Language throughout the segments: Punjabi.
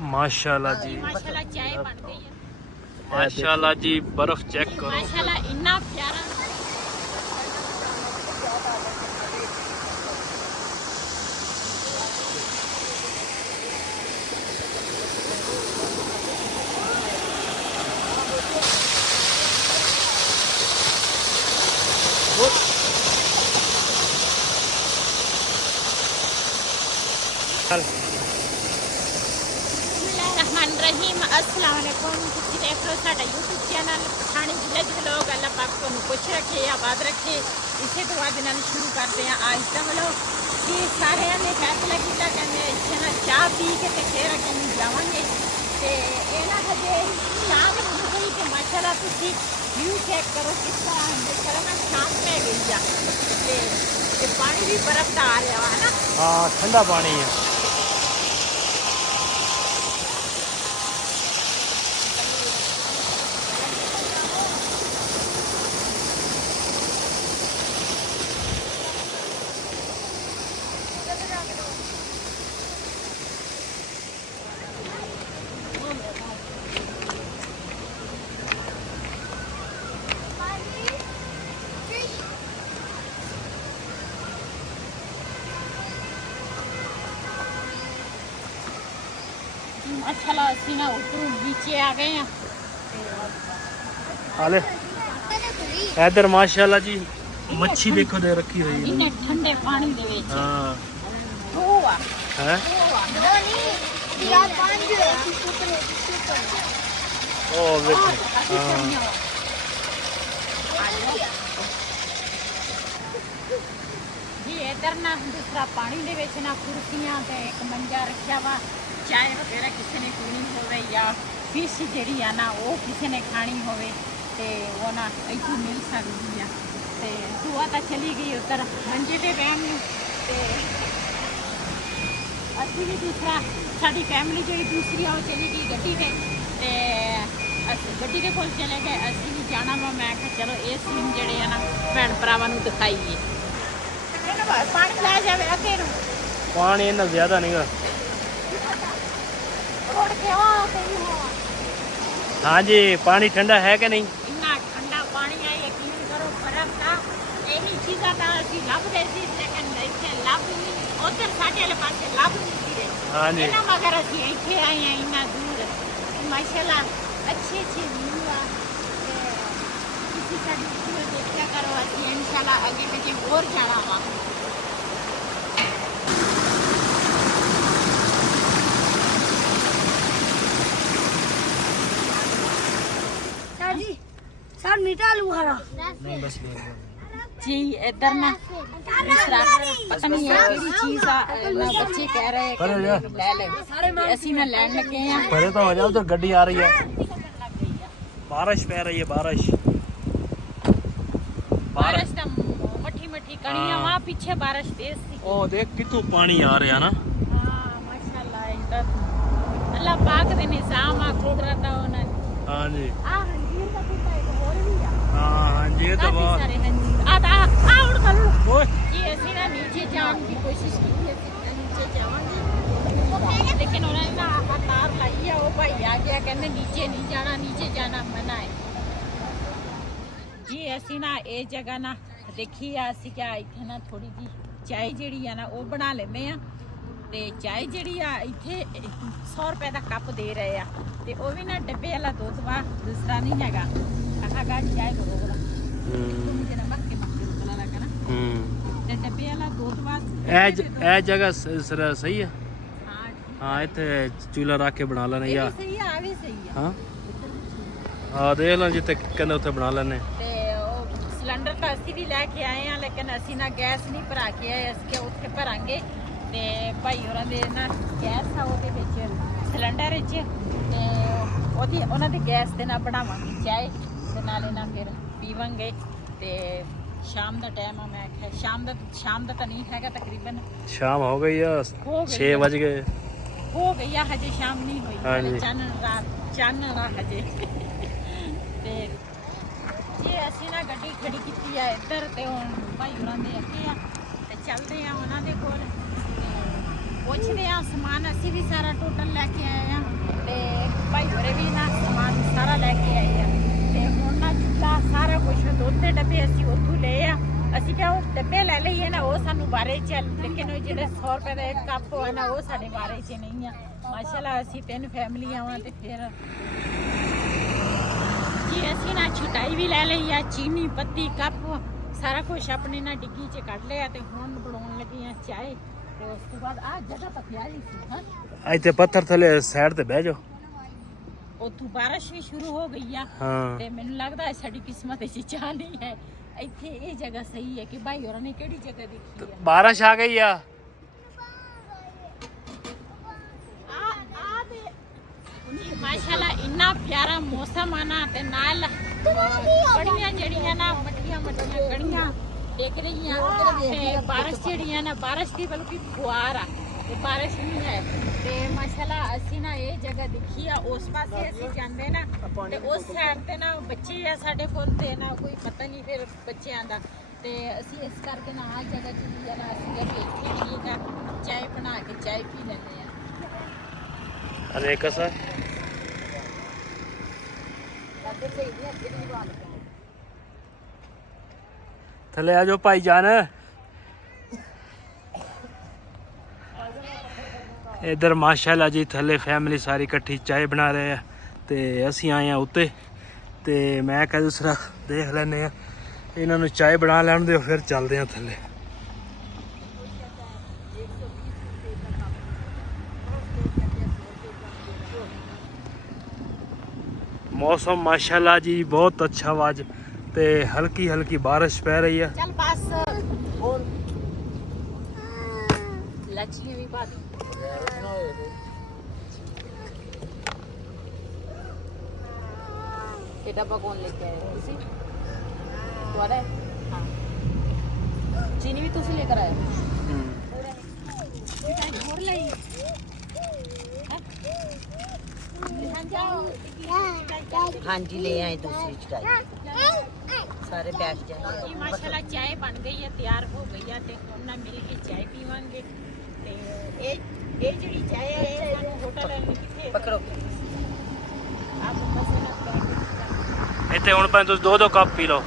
माशाल्लाह जी, माशाल्लाह चाय बन गई है। माशाल्लाह जी। बर्फ चेक करो, माशाल्लाह इतना प्यारा। रहमान अस्सलाम वालेकुम। तुसी देख रहे हो साडा यूट्यूब चैनल पठानी जिले के लोग। अल्लाह पाक तुहानू खुश रखे, आबाद रखे। इसे दुआ दे नाल शुरू करते हैं आज का व्लॉग। कि सारे ने फैसला किया कहने इत्थे ना चाह पी के ते फिर अगे जावांगे। ते ये ना हजे शाम हो गई ते माशाल्लाह तुसी व्यू चेक करो किस तरह देखो ना शाम पै गई है। ते पानी भी बर्फ का आ रहा है ना। हाँ ठंडा पानी है। अच्छा ला असी ना ऊपर नीचे आ गए हैं। हाले इधर माशाल्लाह जी मच्छी देखो दे रखी हुई है इन्ने ठंडे पानी दे विच। हां होवा है या पानी दे ओ देखो। हां जी इधर ना दूसरा पानी दे विच ना कुर्सियां ते एक मंजा रखा वा। चाय वगैरह किसी ने पीनी होवे या फिश जी ना वो किसी ने खानी होवे ते वो ना इतों मिल सकती है। ते दुआ तो चली गई उधर मंजे पे बहन ते असी भी दूसरा साड़ी फैमिली जी दूसरी वो चली गई गड्डी पे ते गड्डी के कोल चले गए। असी भी जाना वा। मैं कहा चलो ये सीन जड़े है ना भैन भरावां नूं दिखाईए। पानी लै जावे अगे नूं पानी इतना ज्यादा नहीं गा। हाँ जी पानी ठंडा है कि नहीं? इतना ठंडा पानी है यकीन करो बर्फ का। यही चीज़ा तो अभी लभदे सी लेकिन इत्थे लभ नहीं। उधर साडे वाले पासे लभ नहीं सी रहे। हाँ जी इन्ना मगर असीं इत्थे आए हैं इन्ना दूर। माशाल्लाह अच्छी अच्छी व्यू आ। किसी साडी वीडियो देखा करो। असीं इंशाल्लाह आगे आगे और जाना वा। सर मीठा आलू खाना नहीं बस जी इधर ना दूसरा पता नहीं है केड़ी चीज आ ना बच्चे कह रहे हैं कि ले ले ते असीं ना लैन लगे हैं। परे तो हो जाओ उधर गड्डी आ रही है। बारिश पै रही है बारिश बारिश तो मठी मठी कणियां वहां पीछे बारिश तेज थी। ओ देख कितों पानी आ रहा ना। हां माशाल्लाह इधर अल्लाह पाक दे निजाम आ कुदरत आ उन्हां दी। हाँ जी आ हंजीर का बूटा एक और भी आ। हाँ जी ये तो बहुत सारे हंजीर आ उड़ कल ओए ये असीं ना नीचे जाने की कोशिश की है। नीचे जावांगे लेकिन उन्होंने ना तार लाई है। वो भाई आ गया कहने नीचे नहीं जाना, नीचे जाना मना है जी। असीं ना ये जगह ना देखी है। असीं क्या इत्थे ना थोड़ी जी चाय जिहड़ी है ना वो बना लेंदे आ। ते चाय जिहड़ी आ इत्थे 100 रुपए का कप दे रहे आ ते वो भी ना डब्बे वाला दुध वा दूसरा नहीं हैगा। आहा गाड़ी चाय करो बोला मुझे ना मक्के मक्के बोला लगा ना ते डब्बे वाला दुध वा। ए जगह सही है। हां हाँ इतने चूल्हा रख के बना लेने या सही है। आ भी सही है। हाँ हाँ देख लो जिते कहने उत्थे बना लेने। ते सिलेंडर तो असी भी लैके आए हैं लेकिन असी ना गैस नहीं भरा के आए। असी उत्थे भरांगे ते भाई होरां दे ना गैस आ ओहदे विच सिलेंडर विच ते ओहदी उन्हां दे गैस दे नाल बनावांगे चाय ते नाले ना फिर पीवांगे। ते शाम का टाइम है। मैं आख्या शाम का तो नहीं हैगा तकरीबन शाम हो गई है 6 बज गए हो गई है। हजे शाम नहीं हुई चानना हजे ते ये असी ना गड्डी खड़ी की है इधर ते हुण भाई होरां दे अगे आ ते चलदे आ उन्हां दे कोल। ਪੁੱਛਦੇ ਆ ਸਮਾਨ ਅਸੀਂ ਵੀ ਸਾਰਾ ਟੋਟਲ ਲੈ ਕੇ ਆਏ ਆ ਤੇ ਭਾਈ ਹੋਰੇ ਵੀ ਨਾ ਸਮਾਨ ਸਾਰਾ ਲੈ ਕੇ ਆਏ ਆ ਤੇ ਹੁਣ ਨਾ ਚੁੱਲਾ ਸਾਰਾ ਕੁਝ ਦੁੱਧ ਦੇ ਡੱਬੇ ਅਸੀਂ ਉੱਥੋਂ ਲਏ ਆ ਅਸੀਂ ਕਿਹਾ ਉਹ ਡੱਬੇ ਲੈ ਲਈਏ ਨਾ ਉਹ ਸਾਨੂੰ ਬਾਰੇ ਚੱਲ ਲੇਕਿਨ ਉਹ ਜਿਹੜੇ 100 ਰੁਪਏ ਦਾ ਇੱਕ ਕੱਪ ਆ ਨਾ ਉਹ ਸਾਡੇ ਬਾਰੇ 'ਚ ਨਹੀਂ ਆ ਮਾਸ਼ਾਅੱਲਾ ਅਸੀਂ 3 ਫੈਮਲੀਆਂ ਵਾਂ ਤੇ ਫਿਰ ਜੀ ਅਸੀਂ ਨਾ ਛਟਾਈ ਵੀ ਲੈ ਲਈ ਆ ਚੀਨੀ ਪੱਤੀ ਕੱਪ ਸਾਰਾ ਕੁਝ ਆਪਣੇ ਨਾਲ ਡਿੱਗੀ 'ਚ ਕੱਢ ਲਿਆ ਤੇ ਹੁਣ ਬਣਾਉਣ ਲੱਗੀ ਆ ਚਾਹ ਤੇ ਉਸ ਤੋਂ ਬਾਅਦ ਆ ਜਗ੍ਹਾ ਤਾਂ ਪਿਆਰੀ ਸੀ ਹਾਂ ਇੱਥੇ ਪੱਥਰ ਥੱਲੇ ਸਾਈਡ ਤੇ ਬਹਿ ਜਾਓ ਉੱਥੋਂ ਬਾਰਿਸ਼ ਵੀ ਸ਼ੁਰੂ ਹੋ ਗਈ ਆ ਹਾਂ ਤੇ ਮੈਨੂੰ ਲੱਗਦਾ ਸਾਡੀ ਕਿਸਮਤ ਵਿੱਚ ਚਾਹ ਨਹੀਂ ਹੈ ਇੱਥੇ ਇਹ ਜਗ੍ਹਾ ਸਹੀ ਹੈ ਕਿ ਭਾਈ ਹੋਰਾਂ ਨੇ ਕਿਹੜੀ ਜਗ੍ਹਾ ਦੇਖੀ ਹੈ ਬਾਰਿਸ਼ ਆ ਗਈ ਆ ਮਾਸ਼ਾਅੱਲਾ ਇੰਨਾ ਪਿਆਰਾ ਮੌਸਮ ਆ ਨਾ ਤੇ ਨਾਲ ਕੜੀਆਂ ਜਿਹੜੀਆਂ ਨਾ ਮੱਠੀਆਂ ਕੜੀਆਂ ਡਿੱਗ ਰਹੀਆਂ ਤੇ ਬਾਰਿਸ਼ ਜਿਹੜੀਆਂ ਨਾ ਬਾਰਿਸ਼ ਦੀ ਬਲਕਿ ਫੁਹਾਰ ਆ ਤੇ ਬਾਰਿਸ਼ ਨਹੀਂ ਹੈ ਤੇ ਮਾਸ਼ਾਅੱਲਾ ਅਸੀਂ ਨਾ ਇਹ ਜਗ੍ਹਾ ਦੇਖੀ ਆ ਉਸ ਪਾਸੇ ਅਸੀਂ ਜਾਂਦੇ ਨਾ ਤੇ ਉਸ ਸਾਈਡ ਤੇ ਨਾ ਬੱਚੇ ਆ ਸਾਡੇ ਕੋਲ ਤੇ ਨਾ ਕੋਈ ਪਤਾ ਨਹੀਂ ਫਿਰ ਬੱਚਿਆਂ ਦਾ ਤੇ ਅਸੀਂ ਇਸ ਕਰਕੇ ਨਾ ਆ ਜਗ੍ਹਾ ਜਿਹੜੀ ਆ ਨਾ ਅਸੀਂ ਇੱਥੇ ਠੀਕ ਆ ਚਾਹ ਬਣਾ ਕੇ ਚਾਹ ਪੀ ਲੈਂਦੇ ਆ ਅਰੇ ਕਸਾ ਥੱਲੇ ਆ ਜਾਓ ਭਾਈ ਜਾਨ इधर माशाल्लाह जी थले फैमिली सारी इकट्ठी चाय बना रहे हैं ते असी आए हैं उत्ते ते मैं कह दूसरा देख लैने इन्होंने चाय बना लैन दो फिर चलते हैं थले मौसम माशाल्लाह जी बहुत अच्छा आज ते हल्की हल्की बारिश पै रही है चल बस और लच्छी भी पा दी ये डब्बा कौन लेके आए तुसी तुम्हारा हाँ चीनी भी तुसी लेकर आए और ले हाँ जी ले आए दूसरी चटाई सारे बैठ जाए माशाल्लाह चाय बन गई है तैयार हो गई है ते हम ना मिल के चाय पीवांगे ते ये ਜਿਹੜੀ ਚਾਹ ਹੈ ਇਹ ਸਾਨੂੰ ਹੋਟਲ ਵਾਲੇ ਕਿੱਥੇ पकड़ो ਆਪ ਮਸਲਾ ਪੈਕ ਇੱਥੇ ਹੁਣ ਭਾਵੇਂ ਤੁਸੀਂ 2-2 ਕੱਪ ਪੀ ਲਓ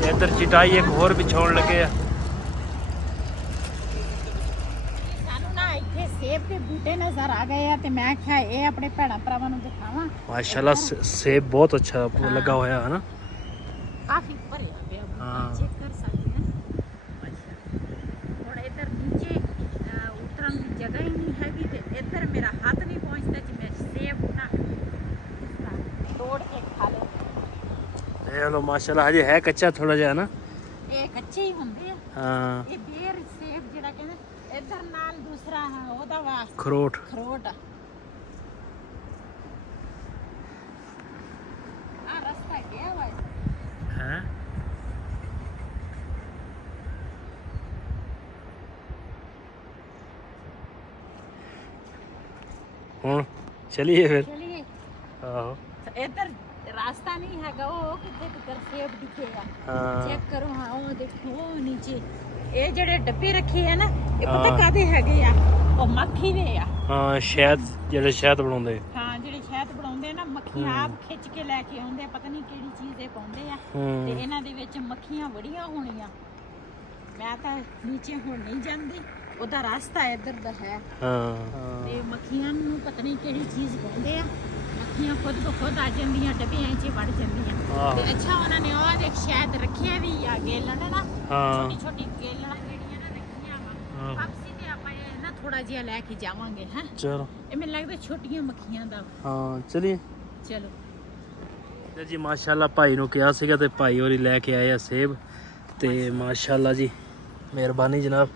ਤੇ ਇੱਧਰ ਚਟਾਈ ਇੱਕ ਹੋਰ ਵਿਛਾਉਣ ਲੱਗੇ ਆ ਸਾਨੂੰ ਨਾ ਇੱਥੇ ਸੇਬ ਦੇ ਬੂਟੇ ਨਜ਼ਰ ਆ ਗਏ ਆ ਤੇ ਮੈਂ ਕਿਹਾ ਇਹ ਆਪਣੇ ਭੈਣਾਂ ਭਰਾਵਾਂ ਨੂੰ ਦਿਖਾਵਾਂ ਮਾਸ਼ਾਅੱਲਾ ਸੇਬ ਬਹੁਤ ਅੱਛਾ ਲੱਗਾ ਹੋਇਆ ਹੈ ਨਾ ਕਾਫੀ ਭਰਿਆ ਪਿਆ ਹਾਂ। ਚੈੱਕ ਕਰ ਸਕਦੇ ਹਾਂ ਹੁਣ ਇੱਧਰ ਨੀਚੇ ਉਤਰਨ ਦੀ ਜਗ੍ਹਾ ਹੀ ਨਹੀਂ ਹੈਗੀ ਤੇ ਇੱਧਰ ਮੇਰਾ ਹੱਥ ਨਹੀਂ ਪਹੁੰਚਦਾ ਕਿ ਮੈਂ ਸੇਬ ਨਾ ਤੋੜ ਕੇ ਖਾ ਲਾਂ ਇਹ ਲੋ ਮਾਸ਼ਾਅੱਲਾ ਹਜੇ ਹੈ ਕੱਚਾ ਥੋੜਾ ਜਿਹਾ ਨਾ ਇਹ ਕੱਚੇ ਹੀ ਹੁੰਦੇ ਆ ਹਾਂ ਇਹ ਬੇਰ ਸੇਬ ਜਿਹੜਾ ਕਹਿੰਦੇ ਇੱਧਰ ਨਾਲ ਦੂਸਰਾ ਉਹਦਾ ਵਾ ਖਰੋਟ ਖਰੋਟ ਆ ਰਸਤਾ ਗਿਆ ਵਾ ਹੈ ਹੁਣ ਚਲੀਏ ਫਿਰ ਚਲਿਏ ਆਹੋ ਇੱਧਰ ਰਾਸਤਾ ਨਹੀਂ ਹੈਗਾ ਉਹ ਕਿੱਥੇ ਕਿੱਧਰ ਸੇਬ ਦਿਖੇ ਆ ਹਾਂ ਚੈੱਕ ਕਰੋ ਹਾਂ ਉਹ ਦੇਖੋ ਉਹ ਨੀਚੇ ਇਹ ਜਿਹੜੇ ਡੱਬੇ ਰੱਖੇ ਆ ਨਾ ਇਹ ਪਤਾ ਹਾਂ। ਕਾਦੇ ਹੈਗੇ ਆ ਉਹ ਮੱਖੀ ਦੇ ਆ ਹਾਂ ਸ਼ਹਿਦ ਜਿਹੜੇ ਸ਼ਹਿਦ ਬਣਾਉਂਦੇ ਹਾਂ ਜਿਹੜੇ ਸ਼ਹਿਦ ਬਣਾਉਂਦੇ ਆ ਨਾ ਮੱਖੀਆਂ ਆਪ ਖਿੱਚ ਕੇ ਲੈ ਕੇ ਆਉਂਦੇ ਆ ਪਤਾ ਨਹੀਂ ਕਿਹੜੀ ਚੀਜ਼ ਇਹ ਪਾਉਂਦੇ ਆ ਹੂੰ। ਤੇ ਇਹਨਾਂ ਦੇ ਵਿੱਚ ਮੱਖੀਆਂ ਬੜੀਆਂ ਹੋਣੀਆਂ ਮੈਂ ਤਾਂ ਨੀਚੇ ਹੁਣ ਨਹੀਂ ਜਾਂਦੀ ਉਹਦਾ ਰਸਤਾ ਇੱਧਰ ਦਾ ਹੈ ਹਾਂ ਤੇ ਮੱਖੀਆਂ ਨੂੰ ਪਤਾ ਨਹੀਂ ਕਿਹੜੀ ਚੀਜ਼ ਪਾਉਂਦੇ ਆ ਮੱਖੀਆਂ ਖੁਦ ਬ ਖੁਦ ਆ ਜਾਂਦੀਆਂ ਡੱਬਿਆਂ 'ਚ ਵੜ ਜਾਂਦੀਆਂ ਆਹੋ। ਤੇ ਅੱਛਾ ਉਹਨਾਂ ਨੇ ਉਹ ਇੱਕ ਸ਼ਾਇਦ ਰੱਖਿਆ ਵੀ ਆ ਗੇਲਣ ਨਾ ਹਾਂ ਛੋਟੀ ਛੋਟੀ ਗੇਲਣਾਂ ਜਿਹੜੀਆਂ ਨਾ ਰੱਖੀਆਂ ਵਾ ਆਹੋ। ਆਪਸੀ ਤੇ ਆਪਾਂ ਇਹ ਨਾ ਥੋੜਾ ਜਿਹਾ ਲੈ ਕੇ ਜਾਵਾਂਗੇ ਹੈ ਚਲੋ ਇਹ ਮੈਨੂੰ ਲੱਗਦਾ ਛੋਟੀਆਂ ਮੱਖੀਆਂ ਦਾ ਹਾਂ ਚਲੀਏ ਚਲੋ ਤੇ ਜੀ ਮਾਸ਼ਾਅੱਲਾ ਭਾਈ ਨੂੰ ਕਿਹਾ ਸੀਗਾ ਤੇ ਭਾਈ ਹੋਰੀ ਲੈ ਕੇ ਆਏ ਆ ਸੇਬ ਤੇ ਮਾਸ਼ਾਅੱਲਾ ਜੀ ਮਿਹਰਬਾਨੀ ਜਨਾਬ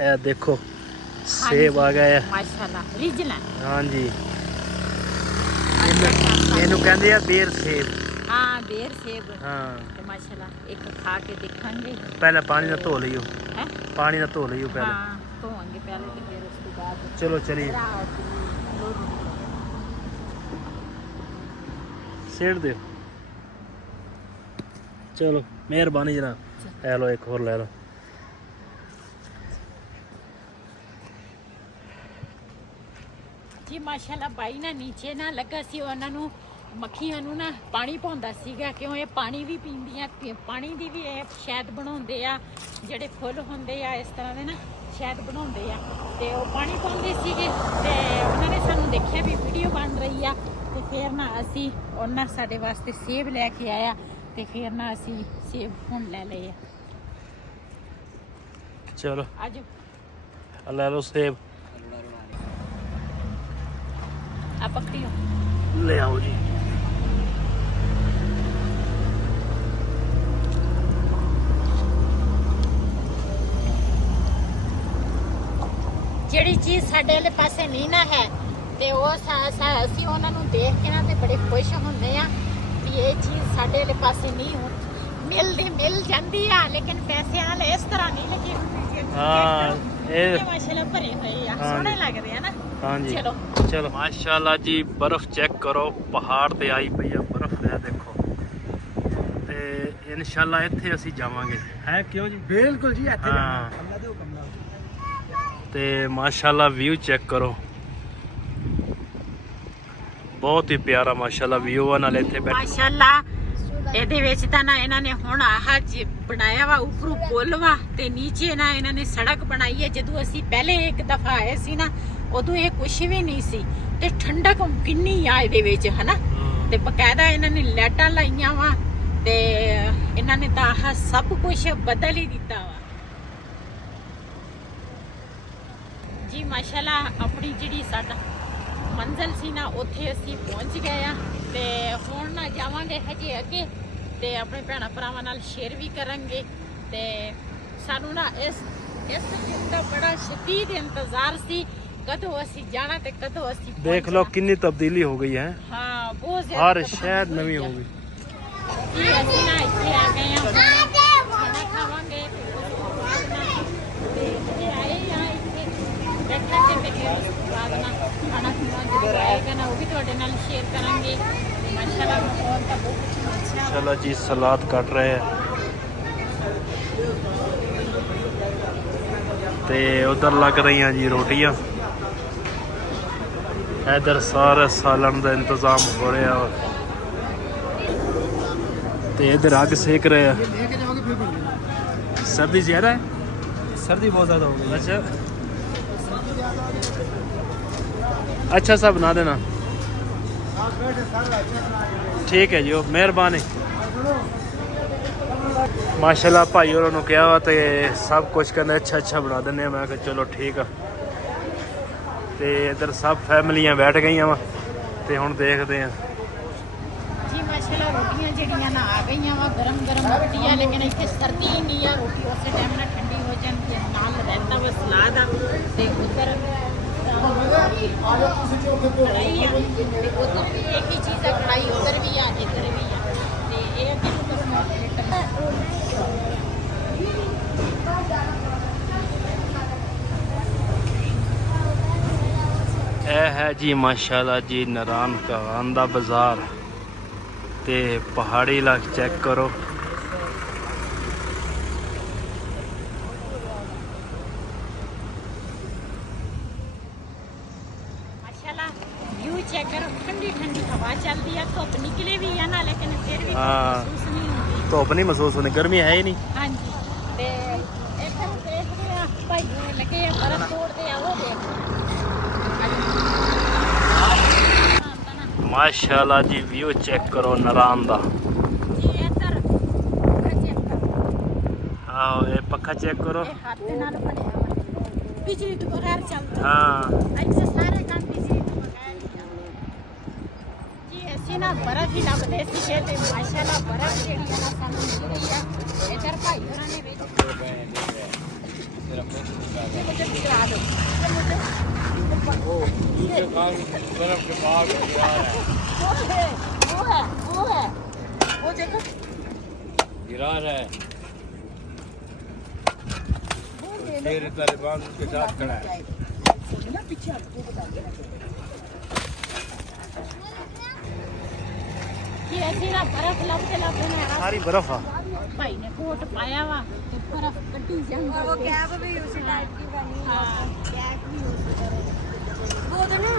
ਇਹ ਦੇਖੋ ਸੇਬ ਆ ਗਏ ਆ ਮਾਸ਼ਾਅੱਲਾ ਰੀਜਨਲ ਹਾਂਜੀ ਇਹਨੂੰ ਕਹਿੰਦੇ ਆ ਬੇਰ ਸੇਬ ਹਾਂ ਬੇਰ ਸੇਬ ਹਾਂ ਤੇ ਮਾਸ਼ਾਅੱਲਾ ਇੱਕ ਖਾ ਕੇ ਦੇਖਾਂਗੇ ਪਹਿਲਾਂ ਪਾਣੀ ਨਾਲ ਧੋ ਲਈਓ ਹੈ ਪਾਣੀ ਨਾਲ ਧੋ ਲਈਓ ਪਹਿਲਾਂ ਹਾਂ ਧੋਵਾਂਗੇ ਪਹਿਲੇ ਤੇ ਫਿਰ ਉਸ ਤੋਂ ਬਾਅਦ ਚਲੋ ਚਲੀਏ ਸੇੜ ਦਿਓ ਚਲੋ ਮਿਹਰਬਾਨੀ ਜਨਾਬ ਲੈ ਲਓ ਇੱਕ ਹੋਰ ਲੈ ਲਓ ਜੀ ਮਾਸ਼ਾਅੱਲਾ ਬਾਈ ਨਾ ਨੀਚੇ ਨਾ ਲੱਗਾ ਸੀ, ਉਹਨਾਂ ਨੂੰ ਮੱਖੀਆਂ ਨੂੰ ਨਾ ਪਾਣੀ ਪਾਉਂਦਾ ਸੀਗਾ, ਕਿਉਂ ਇਹ ਪਾਣੀ ਵੀ ਪੀਂਦੀਆਂ, ਪਾਣੀ ਦੀ ਵੀ ਇਹ ਸ਼ਹਿਦ ਬਣਾਉਂਦੇ ਆ, ਜਿਹੜੇ ਫੁੱਲ ਹੁੰਦੇ ਆ ਇਸ ਤਰ੍ਹਾਂ ਦੇ ਨਾ ਸ਼ਹਿਦ ਬਣਾਉਂਦੇ ਆ, ਤੇ ਉਹ ਪਾਣੀ ਪਾਉਂਦੇ ਸੀਗੇ। ਤੇ ਉਹਨਾਂ ਨੇ ਸਾਨੂੰ ਦੇਖਿਆ ਵੀ ਵੀਡੀਓ ਬਣ ਰਹੀ ਆ, ਤੇ ਫਿਰ ਨਾ ਅਸੀਂ ਉਹਨਾਂ ਸਾਡੇ ਵਾਸਤੇ ਸੇਬ ਲੈ ਕੇ ਆਇਆ, ਤੇ ਫਿਰ ਨਾ ਅਸੀਂ ਸੇਬ ਹੁਣ ਲੈ ਲਏ ਆ। ਚਲੋ ਅੱਜ ਲੈ ਲਓ ਸੇਬ, ਆ ਪੱਕੀਓ ਲੈ ਆਓ ਜੀ। ਜਿਹੜੀ ਚੀਜ਼ ਸਾਡੇ ਵਾਲੇ ਪਾਸੇ ਨਹੀਂ ਨਾ ਹੈ, ਤੇ ਉਹ ਅਸੀਂ ਉਹਨਾਂ ਨੂੰ ਦੇਖ ਕੇ ਨਾ ਤੇ ਬੜੇ ਖੁਸ਼ ਹੁੰਦੇ ਆ ਵੀ ਇਹ ਚੀਜ਼ ਸਾਡੇ ਵਾਲੇ ਪਾਸੇ ਨਹੀਂ ਮਿਲ ਜਾਂਦੀ ਆ, ਲੇਕਿਨ ਪੈਸਿਆਂ ਵਾਲੇ ਇਸ ਤਰ੍ਹਾਂ ਨਹੀਂ ਲੱਗੀ ਹੁੰਦੀ। ਹਾਂ ਇਹ ਮਾਸ਼ਾਅੱਲਾ ਭਰੇ ਹੋਏ ਆ, ਸੋਹਣੇ ਲੱਗਦੇ ਆ ਨਾ। ਹਾਂਜੀ ਚਲੋ ਚਲੋ ਮਾਸ਼ਾਅੱਲਾ ਜੀ, ਬਰਫ਼ ਚੈੱਕ ਕਰੋ, ਪਹਾੜ ਤੇ ਆਈ ਪਈ ਆ ਬਰਫ਼, ਇਹ ਦੇਖੋ। ਤੇ ਇਨਸ਼ਾਅੱਲਾ ਇੱਥੇ ਅਸੀਂ ਜਾਵਾਂਗੇ, ਹੈ ਕਿਉਂ ਜੀ? ਬਿਲਕੁਲ ਜੀ, ਇੱਥੇ ਹਾਂ। ਅੱਲਾ ਦੇ ਹੁਕਮ ਨਾਲ। ਤੇ ਮਾਸ਼ਾਅੱਲਾ ਵਿਊ ਚੈੱਕ ਕਰੋ, ਬਹੁਤ ਹੀ ਪਿਆਰਾ ਮਾਸ਼ਾਅੱਲਾ ਵਿਊ ਆ। ਨਾਲ ਇੱਥੇ ਬੈਠ ਮਾਸ਼ਾਅੱਲਾ ਇਹਦੇ ਵਿੱਚ ਤਾਂ ਨਾ ਇਹਨਾਂ ਨੇ ਹੁਣ ਆਹ ਬਣਾਇਆ ਵਾ, ਉੱਪਰੋਂ ਪੁੱਲ ਵਾ, ਤੇ ਨੀਚੇ ਨਾ ਇਹਨਾਂ ਨੇ ਸੜਕ ਬਣਾਈ ਹੈ। ਜਦੋਂ ਅਸੀਂ ਪਹਿਲੇ ਇੱਕ ਦਫਾ ਆਏ ਸੀ ਨਾ, ਉਦੋਂ ਇਹ ਕੁਛ ਵੀ ਨਹੀਂ ਸੀ, ਤੇ ਠੰਡਕ ਕਿੰਨੀ ਆ ਇਹਦੇ ਵਿੱਚ, ਹਨਾ। ਤੇ ਬਕਾਇਦਾ ਇਹਨਾਂ ਨੇ ਲਾਈਟਾਂ ਲਾਈਆਂ ਵਾ, ਤੇ ਇਹਨਾਂ ਨੇ ਤਾਂ ਆਹ ਸਭ ਕੁਝ ਬਦਲ ਹੀ ਦਿੱਤਾ ਵਾ ਜੀ। ਮਾਸ਼ਾਅੱਲਾ ਆਪਣੀ ਜਿਹੜੀ ਸਾਡਾ ਮੰਜ਼ਿਲ ਸੀ ਨਾ, ਉੱਥੇ ਅਸੀਂ ਪਹੁੰਚ ਗਏ ਆ, ਤੇ ਹੁਣ ਨਾ ਜਾਵਾਂਗੇ ਹਜੇ ਅੱਗੇ, ਤੇ ਆਪਣੇ ਭੈਣਾਂ ਭਰਾਵਾਂ ਨਾਲ ਸ਼ੇਅਰ ਵੀ ਕਰਾਂਗੇ। ਤੇ ਸਾਨੂੰ ਨਾ ਇਸ ਦਿਨ ਦਾ ਬੜਾ ਸ਼ਦੀਦ ਇੰਤਜ਼ਾਰ ਸੀ, ਕਦੋਂ ਅਸੀਂ ਜਾਣਾ ਤੇ ਕਦੋਂ ਅਸੀਂ ਦੇਖ ਲਓ ਕਿੰਨੀ ਤਬਦੀਲੀ ਹੋ ਗਈ ਹੈ। ਹਾਂ, ਬਹੁਤ ਜ਼ਿਆਦਾ ਹਰ ਸ਼ਹਿਰ ਨਵੀਂ ਹੋ ਗਈ। ਜੀ ਅਸੀਂ ਨਾ ਇੱਥੇ ਆ ਗਏ ਆ, ਖਾਣਾ ਖਾਵਾਂਗੇ, ਤੇ ਇਹ ਆਏ ਆ ਇੱਥੇ ਬੈਠਾਂਗੇ, ਤੇ ਫਿਰ ਉਸ ਤੋਂ ਬਾਅਦ ਨਾ ਖਾਣਾ ਖੁਣਾ ਜਦੋਂ ਆਏਗਾ ਨਾ, ਉਹ ਵੀ ਤੁਹਾਡੇ ਨਾਲ ਸ਼ੇਅਰ ਕਰਾਂਗੇ। ਮਾਸ਼ਾਅੱਲਾ ਮਾਹੌਲ ਤਾਂ ਬਹੁਤ ਅੱਛਾ। ਚਲੋ ਜੀ, ਸਲਾਦ ਕੱਟ ਰਹੇ ਆ, ਤੇ ਉਧਰ ਲੱਗ ਰਹੀਆਂ ਜੀ ਰੋਟੀਆਂ, ਇਧਰ ਸਾਰਾ ਸਾਲਣ ਦਾ ਇੰਤਜ਼ਾਮ ਹੋ ਰਿਹਾ, ਤੇ इधर आग सेक रहे हैं। लेके जाओगे फिर बन जाएगा। सर्दी ज़्यादा है? सर्दी बहुत ज़्यादा हो गई है। अच्छा अच्छा सा बना देना, ठीक है जी, मेहरबानी। माशाल्लाह भाई होरों ने कहा वा, ते सब कुछ कहते अच्छा अच्छा बना देने। मैं कहा चलो ठीक है। ते इधर सब फैमिलियां बैठ गई वा, ते हुण देखते हैं ਜੀ। ਮਾਸ਼ਾਅੱਲਾ ਰੋਟੀਆਂ ਜਿਹੜੀਆਂ ਨਾ ਆ ਗਈਆਂ ਵਾ, ਗਰਮ ਰੋਟੀ ਆ, ਲੇਕਿਨ ਇੱਥੇ ਸਰਦੀ ਨਹੀਂ ਆ, ਰੋਟੀ ਉਸੇ ਟਾਈਮ ਨਾਲ ਠੰਡੀ ਹੋ ਜਾਂਦੀ ਹੈ, ਨਾਲ ਰਹਿੰਦਾ ਵਾ ਸਲਾਦ ਆ, ਤੇ ਉਧਰ ਕੜਾਈ ਆ, ਤੇ ਉਧਰ ਵੀ ਇੱਕ ਹੀ ਚੀਜ਼ ਆ, ਕੜਾਈ ਉਧਰ ਵੀ ਆ, ਇੱਧਰ ਵੀ ਆ, ਤੇ ਇਹ ਅੱਗੇ ਨੂੰ ਕਰਨਾ है जी माशाल्लाह जी नारायण कागान दा बाजार, ते पहाड़ी इलाका चेक करो। माशाल्लाह व्यू चेक करो, ठंडी ठंडी हवा चलती है, धुप निकले भी है ना, लेकिन फिर भी हाँ। महसूस नहीं होती। धुप नहीं महसूस होनी, गर्मी है ही नहीं। हाँ जी, ते एक हम देखते हैं भाई होने लगे हैं, बर्फ तोड़ते हैं, वो देख माशाल्लाह जी व्यू चेक करो नारायण दा। जी इधर पक्का चेक करो, आओ ये पक्का चेक करो। ये हाथ दे नाल बनया हुआ, बिजली तो बगैर चलता। हाँ ऐसे सारे काम बिजली तो बगैर ही चलते। जी ऐसी ना बर्फ ही लगते सी, ते माशाल्लाह बर्फ जेड़ी है ना सानू मिल रही है। इधर भाई होरां ने मुझे गिरा दो, बर्फ के बाद वो है वो देखो गिरा रहा है, शेर तालिबान उसके साथ खड़ा है। ये ऐसी ना बर्फ लपटे ना सारी बर्फ आ। भाई ने कोट पाया वा, तो बर्फ कटी जांदी। वो कैप भी उसी टाइप की बनी है। हां कैप भी उसी तरह। वो तो ना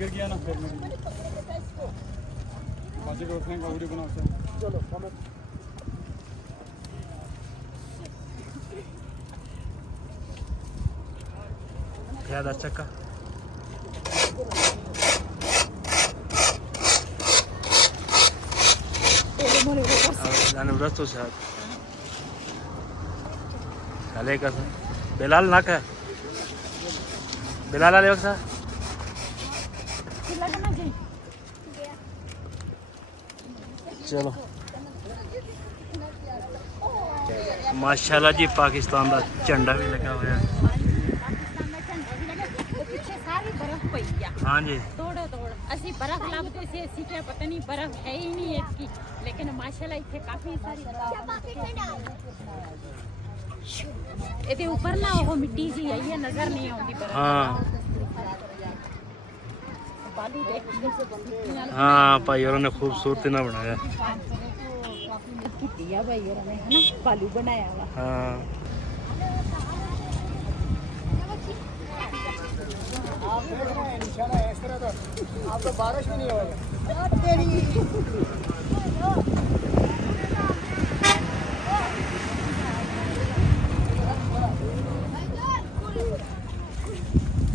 गिर गया ना फिर बाजी को उठने का वीडियो बनाते हैं चलो कमेंट याद चक्का जाने रस्तो साथ चले का बेलाल ना का बेलाल आले वक्त चलो माशाल्लाह जी पाकिस्तान का झंडा भी लगा हुआ है हाँ जी तोड़ो तोड़ ਅਸੀਂ बर्फ ਲੱਭਦੇ ਸੀ ਅਸੀਂ ਕਿਹਾ ਪਤਾ ਨਹੀਂ बर्फ है ही नहीं इसकी लेकिन माशाल्लाह ਇੱਥੇ ਕਾਫੀ ਸਾਰੀ ਇਹਦੇ ਉੱਪਰ ਨਾ ਉਹ ਮਿੱਟੀ ਜੀ ਆਈ ਹੈ ਨਜ਼ਰ ਨਹੀਂ ਆਉਂਦੀ ਬਰफ हाँ ਬਾਲੂ ਦੇਖ हाँ भाई और ने खूबसूरती ना बनाया ਕੀਤੀ ਆ ਭਾਈ ਉਹਨਾਂ ਨੇ ਹਨਾ ਬਾਲੂ ਬਣਾਇਆ ਵਾ हाँ आप देख रहे हैं इंशाल्लाह इस तरह तो आपको बारिश भी नहीं होगी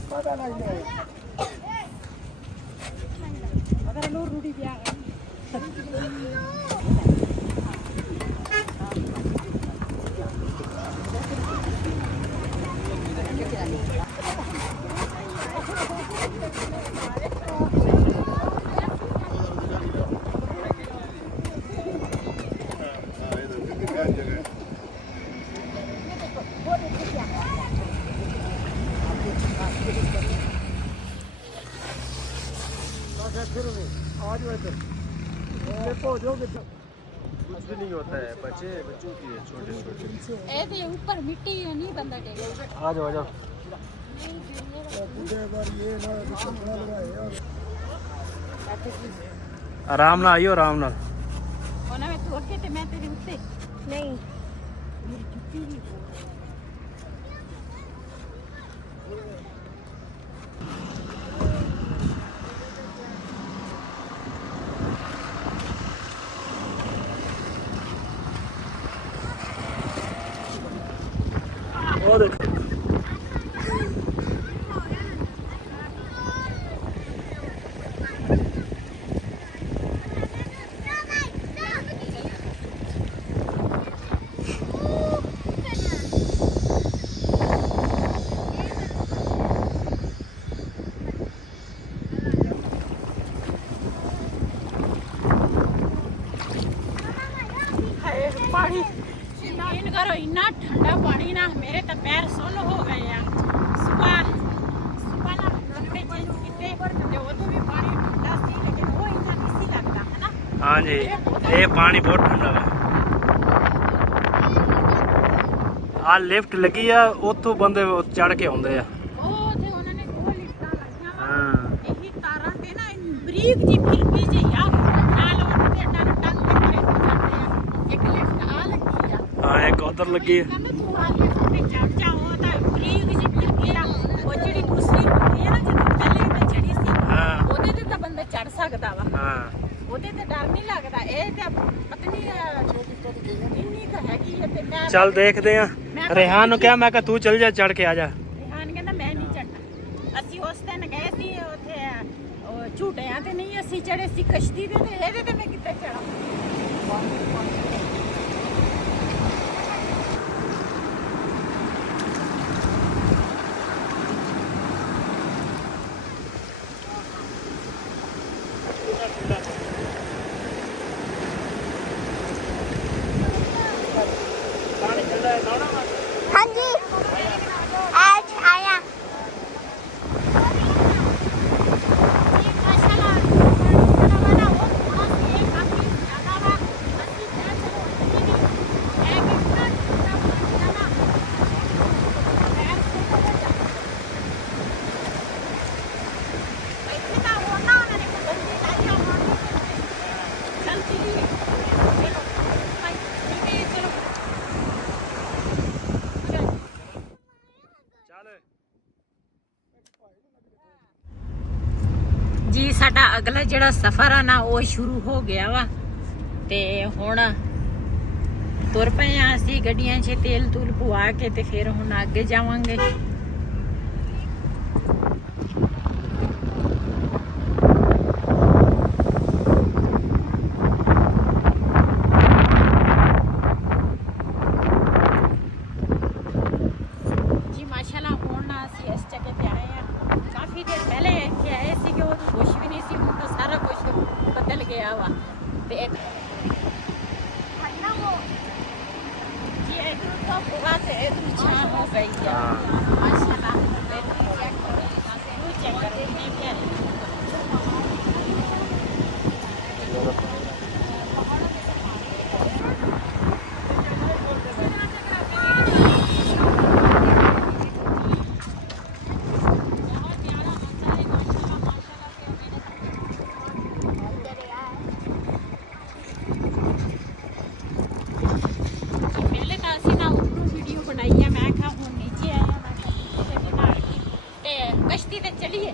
पता नहीं अगर नूर रूडी दिया आज वैसे देखो जो कुछ भी नहीं होता है बच्चों की है छोटे छोटे ਇਹਦੇ ਉੱਪਰ ਮਿੱਟੀ ਨਹੀਂ ਬੰਦਾ ਡੇਗਾ आ जाओ पूरे बार ये ना दुश्मन लगाए यार आराम ना आइयो आराम ना ਉਹਨਾਂ ਵਿੱਚ ਤੋੜ ਕੇ ਤੇ ਮੈਂ ਤੇਰੇ ਉੱਤੇ नहीं और ਪਾਣੀ ਯਕੀਨ ਕਰੋ ਇੰਨਾ ਠੰਡਾ ਪਾਣੀ ਨਾ ਮੇਰੇ ਤਾਂ ਪੈਰ ਸੁੰਨ ਹੋ ਗਏ ਆ ਸਵਾਰ ਨਾ ਕੱਪੜੇ ਚੇਂਜ ਕੀਤੇ ਤੇ ਉਦੋਂ ਵੀ ਪਾਣੀ ਠੰਡਾ ਸੀ ਲੇਕਿਨ ਉਹ ਇੰਨਾ ਨਹੀਂ ਸੀ ਲੱਗਦਾ ਹਨਾ हाँ जी ये पानी बहुत ठंडा है आ लिफ्ट लगी है उतो बंदे चढ़ के आउंदे आ ਉਹ ਤੇ ਉਹਨਾਂ ਨੇ ਦੋ ਲਿਫਟਾਂ ਲਾਈਆਂ ਵਾ हाँ ਇਹੀ ਤਾਰਾਂ ਤੇ ਨਾ ਬਰੀਕ ਜੀ ਫਿਰਕੀ ਜੀ ਆ ਨਾਲ ਉਹ ਤੇ ਟੰਗ ਟੰਗ ਕੇ ਜਾਂਦੇ ਆ ਇੱਕ ਲਿਫਟ ਆ ਲੱਗੀ ਆ हाँ एक उधर लगी है ਕਹਿੰਦਾ ਤੂੰ ਆ ਲਿਫਟ ਤੇ ਚੜ ਜਾ ਉਹ ਤਾਂ ਬਰੀਕ ਜੀ ਫਿਰਕੀ ਆ ਉਹ ਜਿਹੜੀ ਦੂਸਰੀ ਹੁੰਦੀ ਹੈ ਨਾ ਜਦੋਂ ਪਹਿਲੇ ਤੇ ਚੜੀ ਸੀ हाँ ਉਹਦੇ ਤੇ ਤਾਂ ਬੰਦਾ ਚੜ ਸਕਦਾ ਵਾ हाँ ਉਹਦੇ ਤੇ ਡਰ ਨਹੀਂ ਲੱਗਦਾ ਇਹ ਤੇ ਪਤਨੀ ਇੰਨੀ ਕੁ ਹੈਗੀ ਹੈ ਤੇ ਮੈਂ चल देखते हैं रेहान नु क्या मैं कहा तू चल जा चढ़ के आ जा ਰਿਹਾਨ ਕਹਿੰਦਾ ਮੈਂ ਨਹੀਂ ਚੜਨਾ ਅਸੀਂ ਉਸ ਦਿਨ ਗਏ ਸੀ ਉੱਥੇ ਉਹ ਝੂਟਿਆਂ ਤੇ ਨਹੀਂ ਅਸੀਂ ਚੜੇ ਸੀ ਕਸ਼ਤੀ ਤੇ ਇਹਦੇ ਤੇ ਮੈਂ ਕਿੱਥੇ ਚੜਾ हाँ जी आज आया माशाल्लाह ਅਗਲਾ ਜਿਹੜਾ ਸਫ਼ਰ ਆ ਨਾ ਉਹ ਸ਼ੁਰੂ ਹੋ ਗਿਆ ਵਾ ਤੇ ਹੁਣ ਤੁਰ ਪਏ ਆ ਅਸੀਂ ਗੱਡੀਆਂ 'ਚ ਤੇਲ ਤੂਲ ਪਵਾ ਕੇ ਤੇ ਫਿਰ ਹੁਣ ਅੱਗੇ ਜਾਵਾਂਗੇ। कश्ती पे चलिए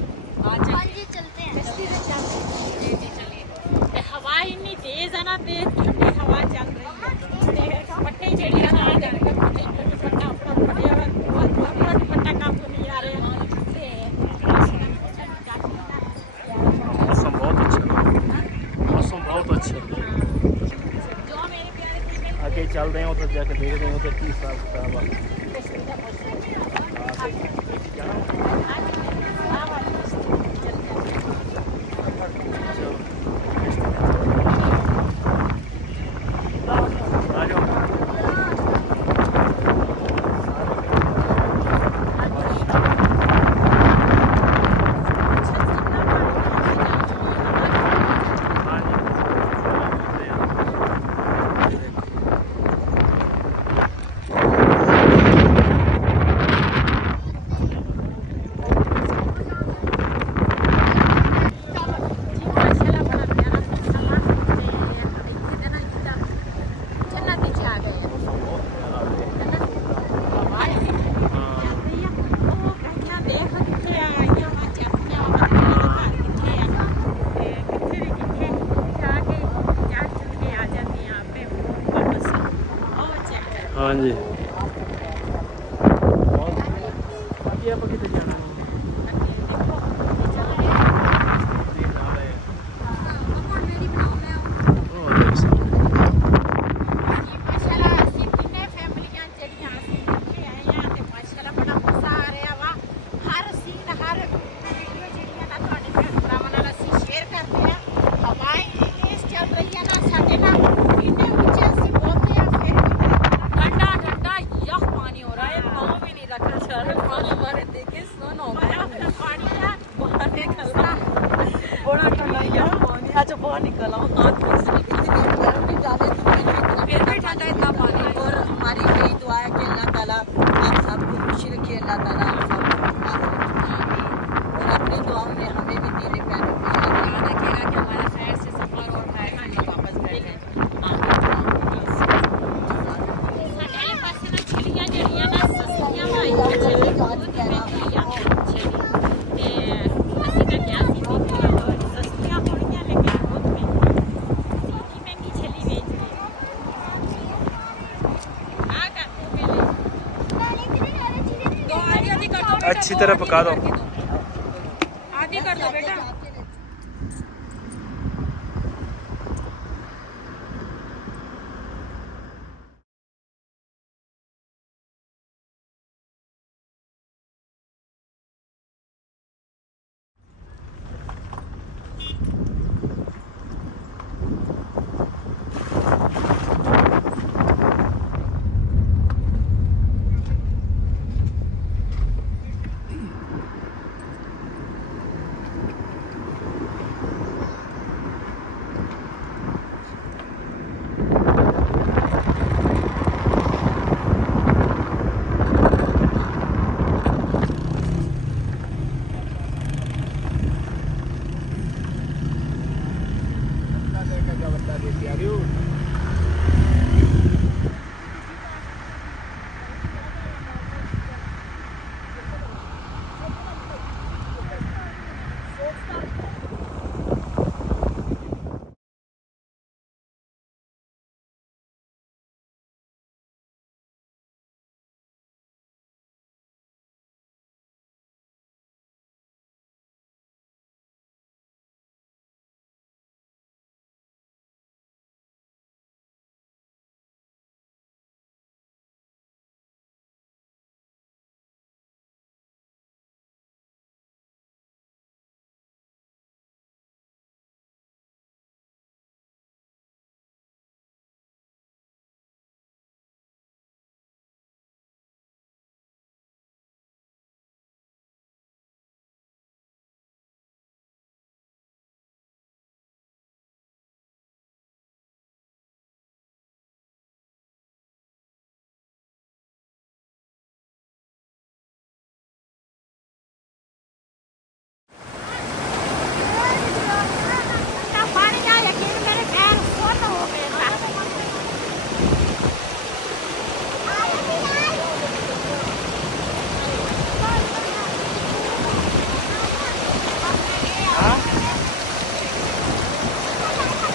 चलते हैं। कश्ती पे चलते हवा इन्नी तेज है ना ते ठंडी हवा चल रही है ते पट्टे जेड़ी ना आ जाने पट्टा अपना बढ़िया अपना दुपट्टा काम को नहीं आ रहे ते मौसम बहुत अच्छा मौसम बहुत अच्छा। जो मेरे प्यारे आगे चल रहे हैं उधर जाके देख रहे हैं उधर की हिसाब किताब है। हाँ जी अभी आप किधर जाना है? अच्छा बहुत निकला फिर भी ठंडा इतना पानी। और हमारी यही दुआ है कि अल्लाह ताला आप सबको खुश रखे, अल्लाह ताला आप सबको और अपनी दुआओं में हमें भी तेरे प्यारे ध्यान रखेगा कि हमारा खैर से सफर और खैर से वापस बैठे। अच्छी तरह पका दो। आधी कर दो बेटा।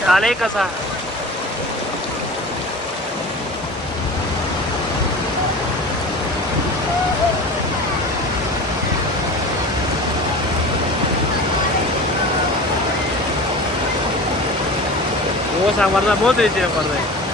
काले कसा वो सामरना बहुत देते हैं पर